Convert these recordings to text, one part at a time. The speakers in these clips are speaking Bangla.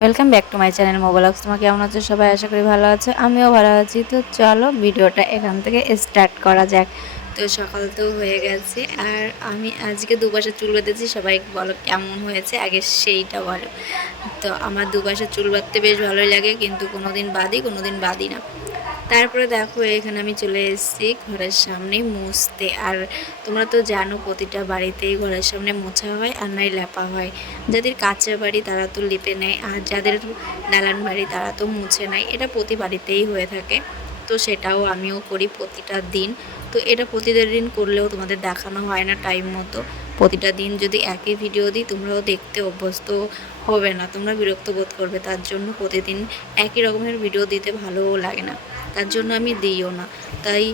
Welcome back to my channel Mobilex. তোমার কেমন আছো সবাই? আশা করি ভালো আছো, আমিও ভালো আছি। তো চলো ভিডিওটা এখান থেকে স্টার্ট করা যাক। তো সকাল তো হয়ে গেছে, আর আমি আজকে দুপাশে চুল বেঁধেছি। সবাই বলো কেমন হয়েছে, আগে সেইটা বলো। তো আমার দুপাশে চুল বাঁধতে বেশ ভালোই লাগে, কিন্তু কোনোদিন বাঁধি কোনোদিন বাঁধি না। তারপরে দেখো এখানে আমি চলে এসেছি ঘরের সামনে মুছতে। আর তোমরা তো জানো প্রতিটা বাড়িতেই ঘরের সামনে মোছা হয় আর নাই লেপা হয়। যাদের কাঁচা বাড়ি তারা তো লিপে নেয়, আর যাদের দালান বাড়ি তারা তো মুছে নেয়। এটা প্রতি বাড়িতেই হয়ে থাকে। তো সেটাও আমিও করি প্রতিটা দিন। তো এটা প্রতিদিন করলেও তোমাদের দেখানো হয় না টাইম মতো। প্রতিটা দিন যদি একই ভিডিও দিই তোমরাও দেখতে অভ্যস্ত হবে না, তোমরা বিরক্ত বোধ করবে। তার জন্য প্রতিদিন একই রকমের ভিডিও দিতে ভালোও লাগে না, তার জন্য আমি দিইও না। তাই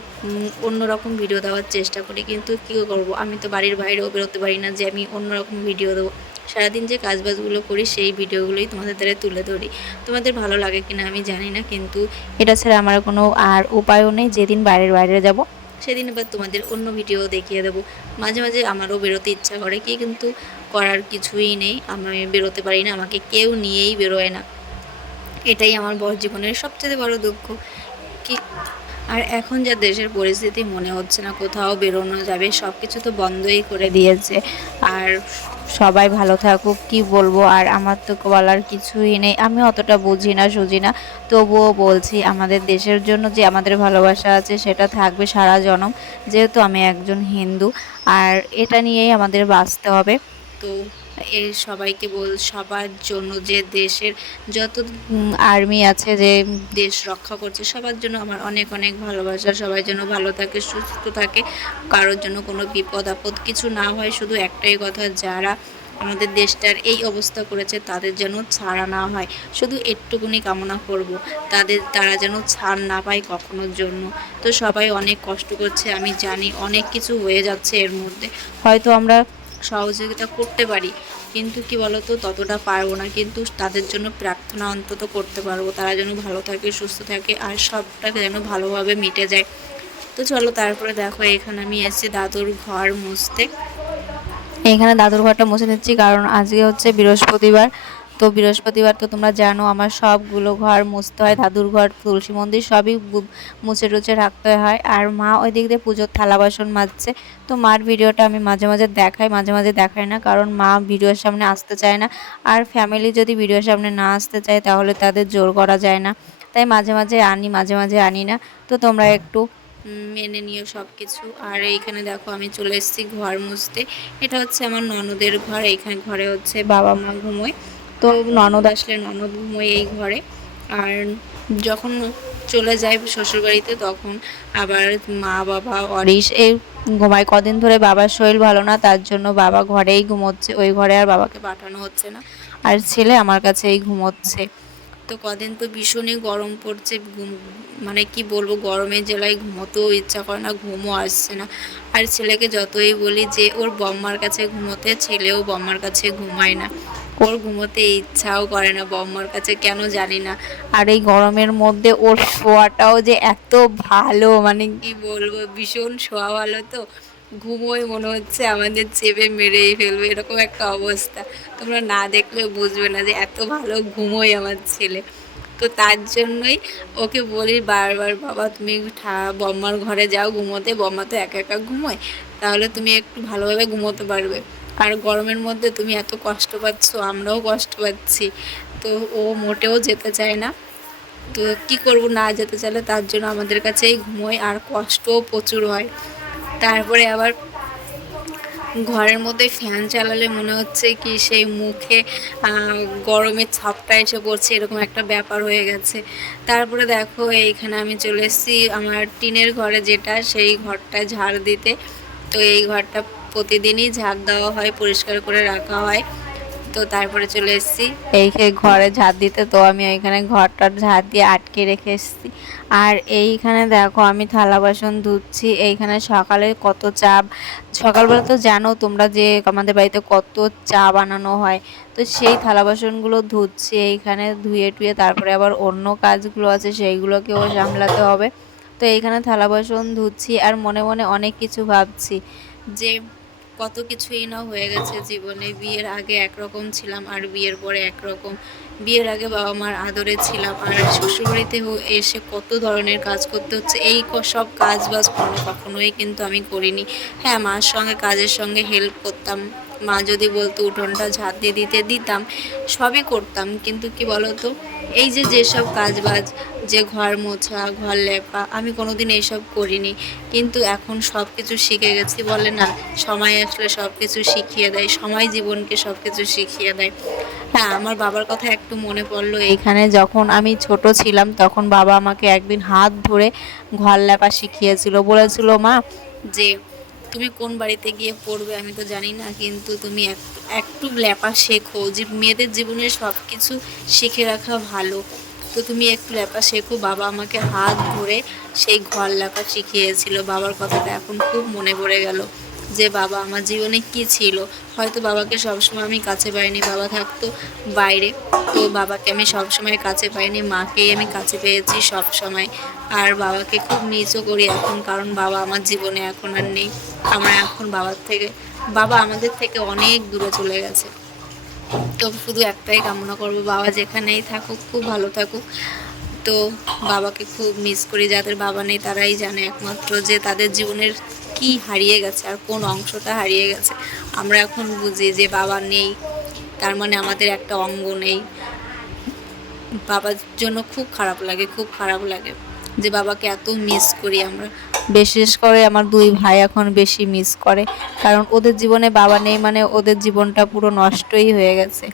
অন্যরকম ভিডিও দেওয়ার চেষ্টা করি, কিন্তু কী করবো, আমি তো বাড়ির বাইরেও বেরোতে পারি না যে আমি অন্যরকম ভিডিও দেবো। সারাদিন যে কাজবাজগুলো করি সেই ভিডিওগুলোই তোমাদের দ্বারা তুলে ধরি। তোমাদের ভালো লাগে কিনা আমি জানি না, কিন্তু এটা ছাড়া আমার কোনো আর উপায়ও নেই। যেদিন বাইরের বাইরে যাব সেদিন এবার তোমাদের অন্য ভিডিও দেখিয়ে দেবো। মাঝে মাঝে আমারও বেরোতে ইচ্ছা করে কি, কিন্তু করার কিছুই নেই, আমি বেরোতে পারি না, আমাকে কেউ নিয়েই বেরোয় না। এটাই আমার জীবনের সবচেয়ে বড় দুঃখ। কি আর এখন যা দেশের পরিস্থিতি, মনে হচ্ছে না কোথাও বেরোনো যাবে, সব কিছু তো বন্ধই করে দিয়েছে। আর সবাই ভালো থাকুক, কি বলবো। আর আমার তো বলার কিছুই নেই, আমি অতটা বুঝি না সুঝি না, তবুও বলছি আমাদের দেশের জন্য যে আমাদের ভালোবাসা আছে সেটা থাকবে সারা জনম। যেহেতু আমি একজন হিন্দু, আর এটা নিয়েই আমাদের বাঁচতে হবে। তো এর সবাইকে সবার জন্য, যে দেশের যত আর্মি আছে যে দেশ রক্ষা করছে, সবার জন্য আমার অনেক অনেক ভালোবাসা। সবাই যেন ভালো থাকে, সুস্থ থাকে, কারোর জন্য কোনো বিপদ আপদ কিছু না হয়। শুধু একটাই কথা, যারা আমাদের দেশটার এই অবস্থা করেছে তাদের যেন ছাড়া না হয়, শুধু একটুকুনি কামনা করব, তারা যেন ছাড় না পায় কখনোর জন্য। তো সবাই অনেক কষ্ট করছে, আমি জানি অনেক কিছু হয়ে যাচ্ছে এর মধ্যে, হয়তো আমরা সহযোগিতা করতে পারি, কিন্তু কি বলতো ততটা পারবো না। কিন্তু তাদের জন্য প্রার্থনা অন্তত করতে পারবো, তারা যেন ভালো থাকে, সুস্থ থাকে, আর সবটাকে যেন ভালোভাবে মিটে যায়। তো চলো, তারপরে দেখো এখানে আমি এসেছি দাদুর ঘর মুছতে। এখানে দাদুর ঘরটা মুছে নিচ্ছি, কারণ আজকে হচ্ছে বৃহস্পতিবার। তো বৃহস্পতিবার তো তোমরা জানো আমার সবগুলো ঘর মুছতে হয়, দাদুর ঘর, তুলসী মন্দির সবই মুছে টুছে রাখতে হয়। আর মা ওই দিক দিয়ে পুজোর থালা বাসন মাজছে। তো মার ভিডিওটা আমি মাঝে মাঝে দেখাই, মাঝে মাঝে দেখাই না, কারণ মা ভিডিওর সামনে আসতে চায় না। আর ফ্যামিলি যদি ভিডিওর সামনে না আসতে চায় তাহলে তাদের জোর করা যায় না। তাই মাঝে মাঝে আনি, মাঝে মাঝে আনি না। তো তোমরা একটু মেনে নিও সব কিছু। আর এইখানে দেখো আমি চলে এসেছি ঘর মুছতে। এটা হচ্ছে আমার ননদের ঘর, এইখানে ঘরে হচ্ছে বাবা মা ঘুমোয়। তো ননদ আসলে ননদ ঘুমোয় এই ঘরে। আর যখন চলে যায় শ্বশুরবাড়িতে তখন আবার মা বাবা অরিশ এই ঘুমায়। কদিন ধরে বাবার শরীর ভালো না, তার জন্য বাবা ঘরেই ঘুমোচ্ছে, ওই ঘরে আর বাবাকে পাঠানো হচ্ছে না। আর ছেলে আমার কাছেই ঘুমোচ্ছে। তো কদিন তো ভীষণই গরম পড়ছে, মানে কি বলবো, গরমের জেলায় ঘুমোতেও ইচ্ছা করে না, ঘুমও আসছে না। আর ছেলেকে যতই বলি যে ওর বম্মার কাছে ঘুমোতে, ছেলেও বম্মার কাছে ঘুমায় না, ওর ঘুমোতে ইচ্ছাও করে না বম্মার কাছে, কেন জানি না। আর এই গরমের মধ্যে ওর শোয়াটাও যে এত ভালো, মানে কি বলবো, ভীষণ শোয়া ভালো। তো ঘুমোয় মনে হচ্ছে আমাদের চেপে মেরেই ফেলবে, এরকম একটা অবস্থা। তোমরা না দেখলে বুঝবে না যে এত ভালো ঘুমোয় আমার ছেলে। তো তার জন্যই ওকে বলি বারবার, বাবা তুমি বম্মার ঘরে যাও ঘুমোতে, বম্মা তো একা একা ঘুমোয়, তাহলে তুমি একটু ভালোভাবে ঘুমোতে পারবে। আর গরমের মধ্যে তুমি এত কষ্ট পাচ্ছ, আমরাও কষ্ট পাচ্ছি। তো ও মোটেও যেতে চায় না। তো কি করব, না যেতে চাইলে তার জন্য আমাদের কাছেই ঘুমোয়, আর কষ্টও প্রচুর হয়। তারপরে আবার ঘরের মধ্যে ফ্যান চালালে মনে হচ্ছে কি সেই মুখে গরমের ছাপটা এসে পড়ছে, এরকম একটা ব্যাপার হয়ে গেছে। তারপরে দেখো এইখানে আমি চলে এসেছি আমার টিনের ঘরে, যেটা সেই ঘরটা ঝাড় দিতে। তো এই ঘরটা প্রতিদিনই ঝাড় দেওয়া হয়, পরিষ্কার করে রাখা হয়। তো তারপরে চলে এসেছি এই ঘরে ঝাড় দিতে। তো আমি ওইখানে ঘরটা ঝাড় দিয়ে আটকে রেখে এসেছি। আর এইখানে দেখো আমি থালা বাসন ধুচ্ছি। এইখানে সকালে কত চা, সকালবেলা তো জানো তোমরা যে আমাদের বাড়িতে কত চা বানানো হয়। তো সেই থালা বাসনগুলো ধুচ্ছি এইখানে, ধুয়ে টুয়ে তারপরে আবার অন্য কাজগুলো আছে সেইগুলোকেও সামলাতে হবে। তো এইখানে থালা বাসন ধুচ্ছি, আর মনে মনে অনেক কিছু ভাবছি যে কত কিছুই না হয়ে গেছে জীবনে। বিয়ের আগে একরকম ছিলাম আর বিয়ের পরে একরকম, বিয়ের আগে বাবা মার আদরে ছিলাম, আর শ্বশুরবাড়িতে এসে কত ধরনের কাজ করতে হচ্ছে। এই সব কাজ বাজ কখনোই কিন্তু আমি করিনি। হ্যাঁ, মার সঙ্গে কাজের সঙ্গে হেল্প করতাম, মা যদি বলতো উঠোনটা ঝাঁট দিয়ে দিতে দিতাম, সবই করতাম। কিন্তু কি বলতো, এই যে যেসব কাজ বাজ, যে ঘর মোছা, ঘর লেপা, আমি কোনোদিন এইসব করিনি। কিন্তু এখন সব কিছু শিখে গেছি। বলে না, সময় আসলে সব কিছু শিখিয়ে দেয়, সময় জীবনকে সব কিছু শিখিয়ে দেয়। হ্যাঁ, আমার বাবার কথা একটু মনে পড়লো এইখানে। যখন আমি ছোট ছিলাম তখন বাবা আমাকে একদিন হাত ধরে ঘর লেপা শিখিয়েছিল। বলেছিল, মা, যে তুমি কোন বাড়িতে গিয়ে পড়বে আমি তো জানি না, কিন্তু তুমি একটু লেপা শেখো, যে মেয়েদের জীবনে সব কিছু শিখে রাখা ভালো, তো তুমি একটু লেপা শেখো। বাবা আমাকে হাত ধরে সেই ঘর লেপা শিখিয়েছিল। বাবার কথাটা এখন খুব মনে পড়ে গেল, যে বাবা আমার জীবনে কি ছিল। হয়তো বাবাকে সবসময় আমি কাছে পাইনি, বাবা থাকতো বাইরে, তো বাবাকে আমি সবসময় কাছে পাইনি, মাকেই আমি কাছে পেয়েছি সব সময়। আর বাবাকে খুব মিসও করি এখন, কারণ বাবা আমার জীবনে এখন আর নেই। আমরা এখন বাবা আমাদের থেকে অনেক দূরে চলে গেছে। তো শুধু একটাই কামনা করব, বাবা যেখানেই থাকুক খুব ভালো থাকুক। তো বাবাকে খুব মিস করি। যাদের বাবা নেই তারাই জানে একমাত্র যে তাদের জীবনের কি হারিয়ে গেছে আর কোন অংশটা হারিয়ে গেছে। আমরা এখন বুঝি যে বাবা নেই তার মানে আমাদের একটা অঙ্গ নেই। বাবার জন্য খুব খারাপ লাগে, খুব খারাপ লাগে যে বাবাকে এত মিস করি আমরা। বিশেষ করে আমার দুই ভাই এখন বেশি মিস করে, কারণ ওদের জীবনে বাবা নেই মানে ওদের জীবনটা পুরো নষ্টই হয়ে গেছে।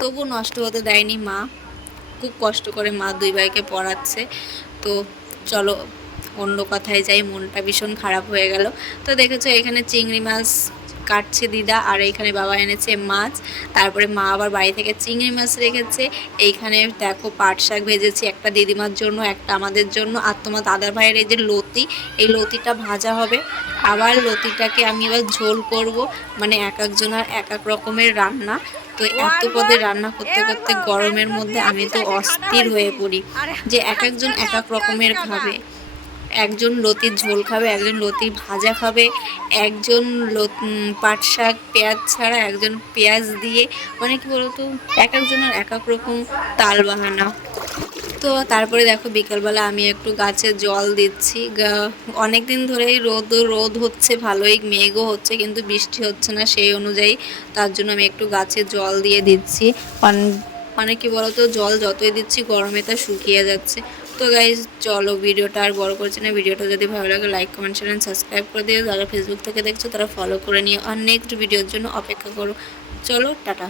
তবু নষ্ট হতে দেয়নি মা, খুব কষ্ট করে মা দুই ভাইকে পড়াচ্ছে। তো চলো অন্য কথায় যাই, মনটা ভীষণ খারাপ হয়ে গেল। তো দেখেছো এখানে চিংড়ি মাছ কাটছে দিদা, আর এইখানে বাবা এনেছে মাছ। তারপরে মা আবার বাড়ি থেকে চিংড়ি মাছ রেখেছে। এইখানে দেখো পাট শাক ভেজেছি, একটা দিদিমার জন্য, একটা আমাদের জন্য, আর তোমার দাদার ভাইয়ের এই যে লতি, এই লতিটা ভাজা হবে। আবার লতিটাকে আমি এবার ঝোল করব। মানে এক একজনের এক এক রকমের রান্না। তো এত পদের রান্না করতে করতে গরমের মধ্যে আমি তো অস্থির হয়ে পড়ি, যে এক একজন এক এক রকমের খাবে। একজন লতির ঝোল খাবে, একজন লতি ভাজা খাবে, একজন পাট শাক পেঁয়াজ ছাড়া, একজন পেঁয়াজ দিয়ে। মানে কি বলতো, এক একজনের এক এক রকম তাল বাহানা। তো তারপরে দেখো বিকেলবেলা আমি একটু গাছে জল দিচ্ছি। অনেক দিন ধরেই রোদ হচ্ছে ভালোই, মেঘও হচ্ছে, কিন্তু বৃষ্টি হচ্ছে না সেই অনুযায়ী। তার জন্য আমি একটু গাছে জল দিয়ে দিচ্ছি। মানে কি বলতো, জল যতই দিচ্ছি গরমে তা শুকিয়ে যাচ্ছে। তো গাইজ চলো, ভিডিওটা আর বড় করছি না। ভিডিওটা যদি ভালো লাগে লাইক কমেন্ট শেয়ার সাবস্ক্রাইব করে দিও। যারা ফেসবুক থেকে দেখছো তারা ফলো করে নিও, আর নেক্সট ভিডিওর জন্য অপেক্ষা করো। চলো টাটা।